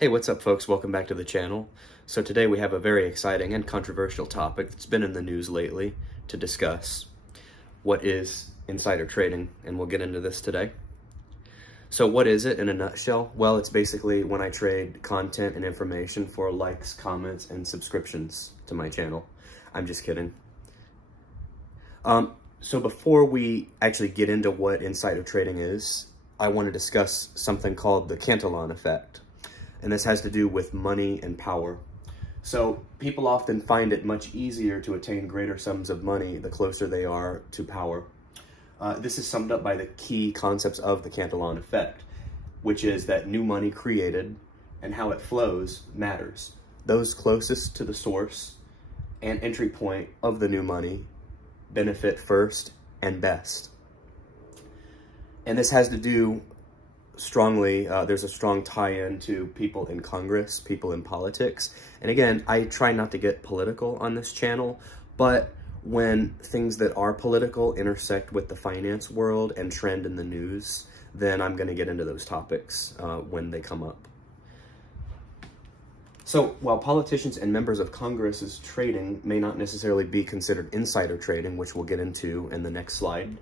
Hey, what's up folks? Welcome back to the channel. So today we have a very exciting and controversial topic that's been in the news lately to discuss. What is insider trading? And we'll get into this today. So what is it in a nutshell? Well, it's basically when I trade content and information for likes, comments, and subscriptions to my channel. I'm just kidding. So before we actually get into what insider trading is, I want to discuss something called the Cantelon Effect. And this has to do with money and power. So people often find it much easier to attain greater sums of money the closer they are to power. This is summed up by the key concepts of the Cantillon Effect, which is that new money created and how it flows matters. Those closest to the source and entry point of the new money benefit first and best. And this has to do strongly, there's a strong tie-in to people in Congress, people in politics. And again, I try not to get political on this channel, but when things that are political intersect with the finance world and trend in the news, then I'm going to get into those topics when they come up. So while politicians and members of Congress's trading may not necessarily be considered insider trading, which we'll get into in the next slide,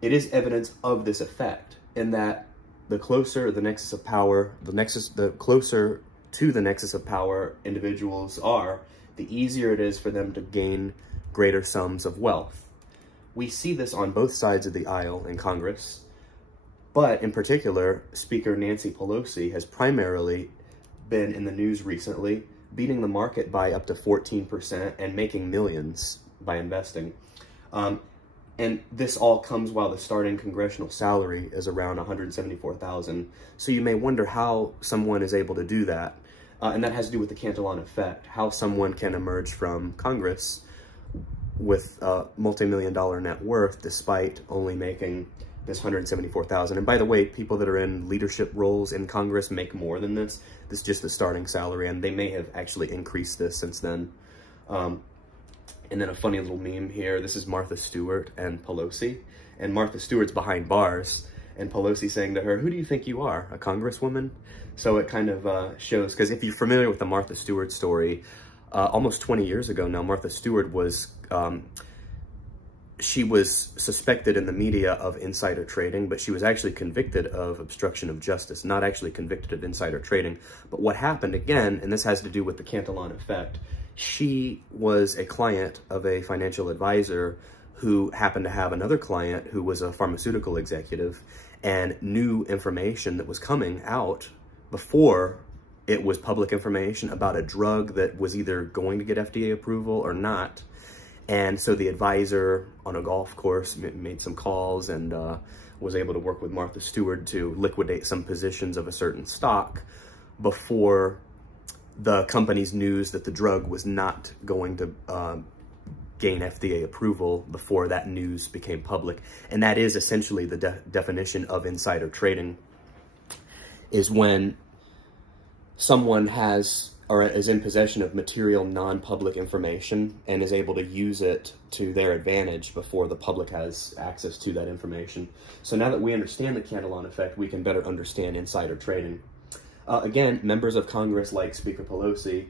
it is evidence of this effect in that the closer the nexus of power, the closer to the nexus of power individuals are, the easier it is for them to gain greater sums of wealth. We see this on both sides of the aisle in Congress, but in particular, Speaker Nancy Pelosi has primarily been in the news recently, beating the market by up to 14% and making millions by investing. And this all comes while the starting congressional salary is around $174,000. So you may wonder how someone is able to do that. And that has to do with the Cantillon Effect, how someone can emerge from Congress with a multi-million-dollar net worth despite only making this $174,000. And by the way, people that are in leadership roles in Congress make more than this. This is just the starting salary, and they may have actually increased this since then. And then a funny little meme here. This is Martha Stewart and Pelosi. And Martha Stewart's behind bars. And Pelosi saying to her, "Who do you think you are, a congresswoman?" So it kind of shows, because if you're familiar with the Martha Stewart story, almost 20 years ago now, Martha Stewart was, she was suspected in the media of insider trading, but she was actually convicted of obstruction of justice, not actually convicted of insider trading. But what happened again, and this has to do with the Cantillon Effect, she was a client of a financial advisor who happened to have another client who was a pharmaceutical executive and knew information that was coming out before it was public information about a drug that was either going to get FDA approval or not. And so the advisor on a golf course made some calls and was able to work with Martha Stewart to liquidate some positions of a certain stock before the company's news that the drug was not going to gain FDA approval before that news became public. And that is essentially the definition of insider trading, is when someone has or is in possession of material non-public information and is able to use it to their advantage before the public has access to that information. So now that we understand the Cantillon Effect, we can better understand insider trading. Again, members of Congress like Speaker Pelosi,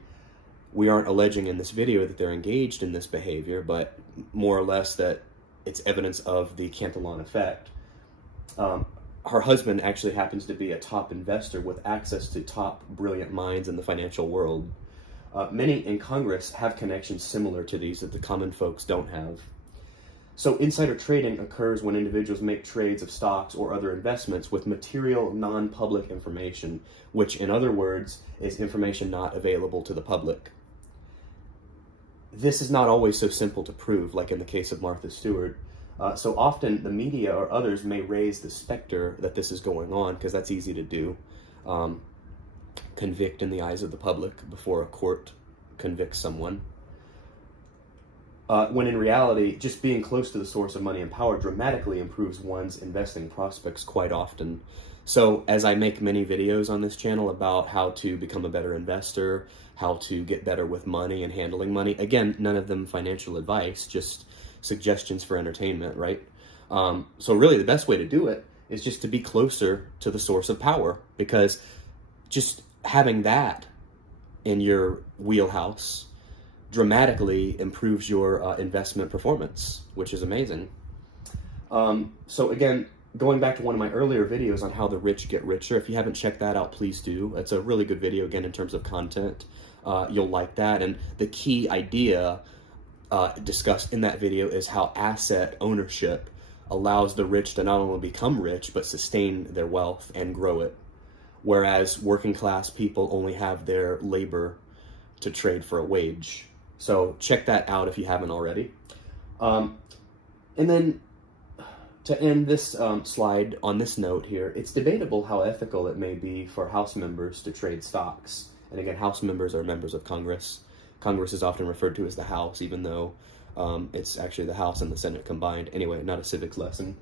we aren't alleging in this video that they're engaged in this behavior, but more or less that it's evidence of the Cantillon Effect. Her husband actually happens to be a top investor with access to top brilliant minds in the financial world. Many in Congress have connections similar to these that the common folks don't have. So insider trading occurs when individuals make trades of stocks or other investments with material non-public information, which in other words is information not available to the public. This is not always so simple to prove, like in the case of Martha Stewart. So often the media or others may raise the specter that this is going on, because that's easy to do. Convict in the eyes of the public before a court convicts someone. When in reality, just being close to the source of money and power dramatically improves one's investing prospects quite often. So as I make many videos on this channel about how to become a better investor, how to get better with money and handling money, again, none of them financial advice, just suggestions for entertainment, right? So really the best way to do it is just to be closer to the source of power, because just having that in your wheelhouse dramatically improves your investment performance, which is amazing. So again, going back to one of my earlier videos on how the rich get richer, if you haven't checked that out, please do. It's a really good video, again, in terms of content. You'll like that. And the key idea discussed in that video is how asset ownership allows the rich to not only become rich, but sustain their wealth and grow it. Whereas working class people only have their labor to trade for a wage. So check that out if you haven't already. And then to end this slide on this note here, it's debatable how ethical it may be for House members to trade stocks. And again, House members are members of Congress. Congress is often referred to as the House, even though it's actually the House and the Senate combined. Anyway, not a civics lesson.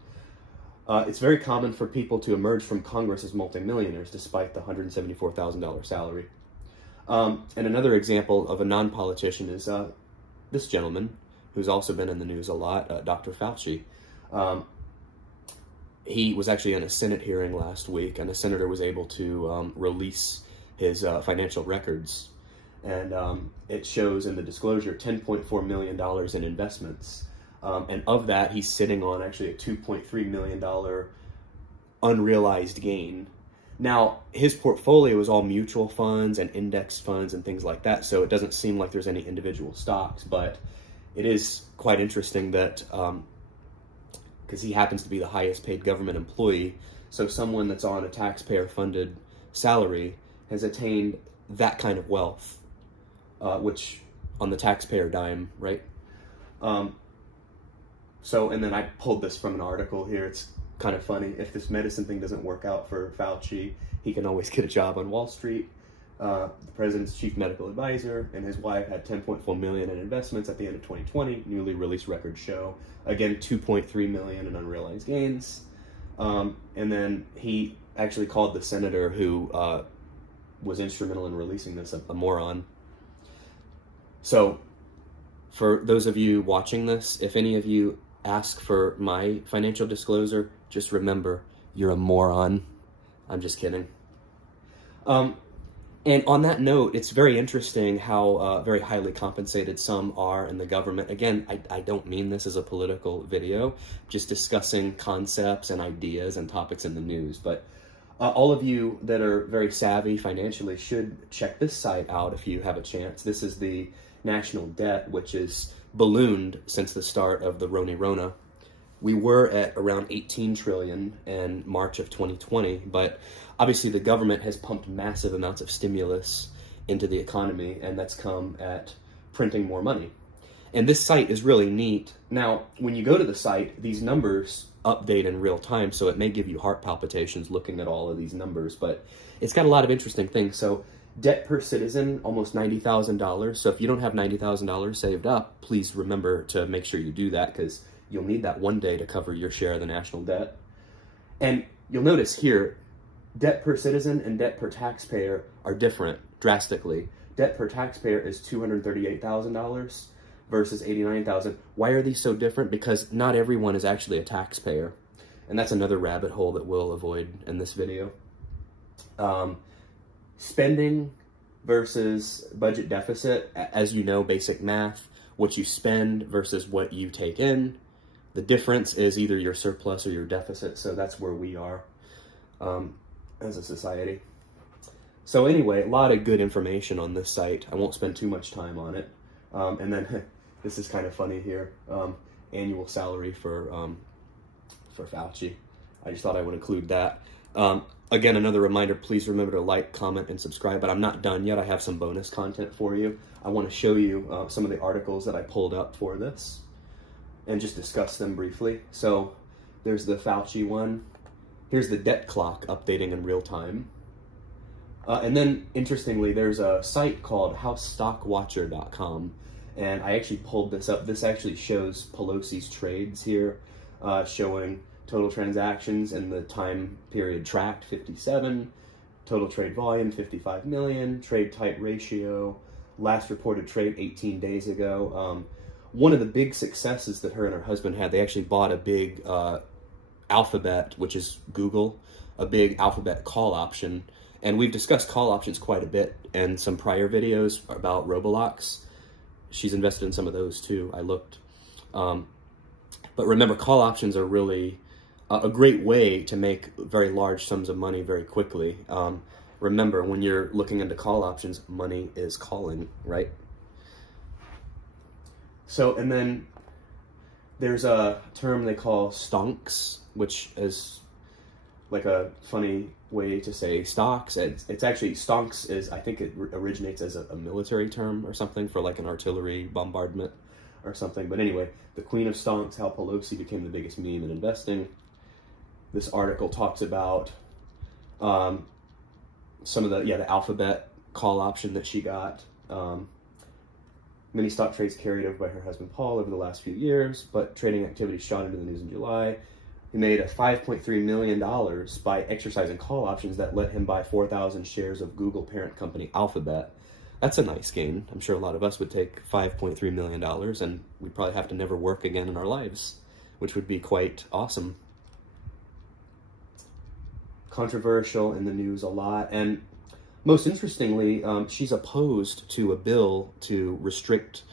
It's very common for people to emerge from Congress as multimillionaires despite the $174,000 salary. And another example of a non-politician is this gentleman, who's also been in the news a lot, Dr. Fauci. He was actually in a Senate hearing last week, and a senator was able to release his financial records. And it shows in the disclosure $10.4 million in investments. And of that, he's sitting on actually a $2.3 million unrealized gain. Now, his portfolio is all mutual funds and index funds and things like that, so it doesn't seem like there's any individual stocks, but it is quite interesting that, because he happens to be the highest paid government employee, so someone that's on a taxpayer-funded salary has attained that kind of wealth, which on the taxpayer dime, right? And then I pulled this from an article here. It's kind of funny. If this medicine thing doesn't work out for Fauci, he can always get a job on Wall Street. The president's chief medical advisor and his wife had $10.4 million in investments at the end of 2020. Newly released records show, again, $2.3 million in unrealized gains. And then he actually called the senator who was instrumental in releasing this a moron. So for those of you watching this, if any of you ask for my financial disclosure, just remember, you're a moron. I'm just kidding. And on that note, it's very interesting how very highly compensated some are in the government. Again, I don't mean this as a political video, just discussing concepts and ideas and topics in the news. But all of you that are very savvy financially should check this site out if you have a chance. This is the national debt, which is ballooned since the start of the Rona. We were at around 18 trillion in March of 2020, but obviously the government has pumped massive amounts of stimulus into the economy, and that's come at printing more money. And this site is really neat. Now, when you go to the site, these numbers update in real time, so it may give you heart palpitations looking at all of these numbers, but it's got a lot of interesting things. So debt per citizen, almost $90,000. So if you don't have $90,000 saved up, please remember to make sure you do that, because you'll need that one day to cover your share of the national debt. And you'll notice here, debt per citizen and debt per taxpayer are different drastically. Debt per taxpayer is $238,000 versus $89,000. Why are these so different? Because not everyone is actually a taxpayer. And that's another rabbit hole that we'll avoid in this video. Spending versus budget deficit, as you know, basic math, what you spend versus what you take in. The difference is either your surplus or your deficit, so that's where we are as a society. So anyway, a lot of good information on this site. I won't spend too much time on it. And then this is kind of funny here, annual salary for Fauci. I just thought I would include that. Again, another reminder, please remember to like, comment, and subscribe, but I'm not done yet. I have some bonus content for you. I want to show you some of the articles that I pulled up for this and just discuss them briefly. So there's the Fauci one. Here's the debt clock updating in real time. And then, interestingly, there's a site called HouseStockWatcher.com, and I actually pulled this up. This actually shows Pelosi's trades here, showing total transactions in the time period tracked, 57, total trade volume, 55 million, trade type ratio, last reported trade 18 days ago. One of the big successes that her and her husband had, they actually bought a big Alphabet, which is Google, a big Alphabet call option, And we've discussed call options quite a bit in some prior videos about Roblox. She's invested in some of those too, I looked. But remember, call options are really a great way to make very large sums of money very quickly. Remember, when you're looking into call options, money is calling, right? So, and then there's a term they call stunks, which is like a funny way to say stocks. It's actually, stunks is, I think it originates as a military term or something for like an artillery bombardment or something. But anyway, the Queen of Stunks, how Pelosi became the biggest meme in investing. This article talks about some of the Alphabet call option that she got. Many stock trades carried over by her husband Paul over the last few years, but trading activity shot into the news in July. He made a $5.3 million by exercising call options that let him buy 4,000 shares of Google parent company Alphabet. That's a nice gain. I'm sure a lot of us would take $5.3 million and we'd probably have to never work again in our lives, which would be quite awesome. Controversial in the news a lot. And most interestingly, she's opposed to a bill to restrict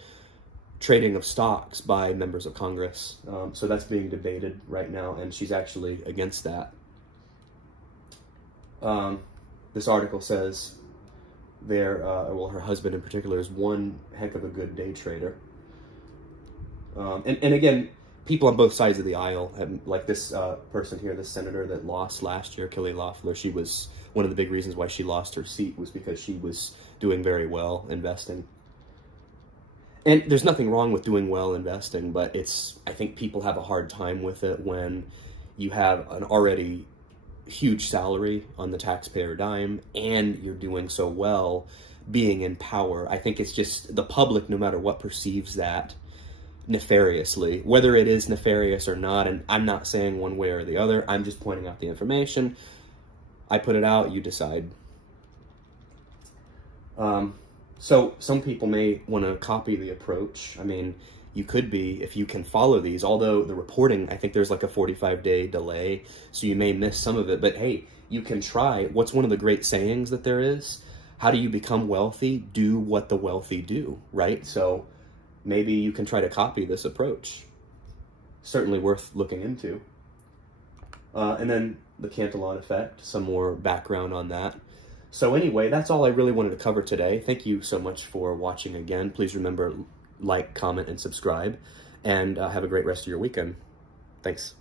trading of stocks by members of Congress. So that's being debated right now, and she's actually against that. This article says well, her husband in particular is one heck of a good day trader. And again, people on both sides of the aisle, like this person here, this senator that lost last year, Kelly Loeffler, she was one of the big reasons why she lost her seat was because she was doing very well investing. And there's nothing wrong with doing well investing, but I think people have a hard time with it when you have an already huge salary on the taxpayer dime and you're doing so well being in power. I think it's just the public, no matter what, perceives that nefariously, whether it is nefarious or not. And I'm not saying one way or the other. I'm just pointing out the information. I put it out, you decide. So some people may want to copy the approach. I mean, you could be, if you can follow these, although the reporting, I think there's like a 45-day delay, so you may miss some of it, but hey, you can try. What's one of the great sayings that there is? How do you become wealthy? Do what the wealthy do, right? So maybe you can try to copy this approach. Certainly worth looking into. And then the Cantelon Effect, some more background on that. So anyway, that's all I really wanted to cover today. Thank you so much for watching again. Please remember, like, comment, and subscribe. And have a great rest of your weekend. Thanks.